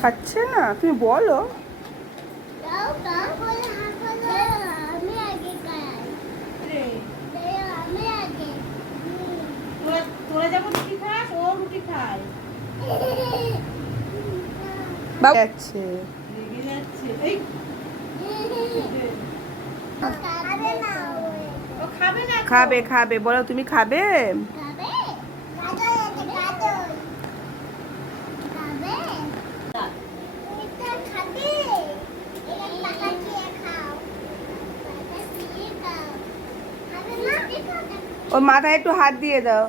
খাচ্ছে না, তুমি বলো। তোরা যখন রুটি খাস ও রুটি খায়। বাবা যাচ্ছে। রেগে যাচ্ছে। এই ও খাবে না তো। খাবে খাবে, বলো তুমি খাবে। ওর মাথায় একটু হাত দিয়ে দাও।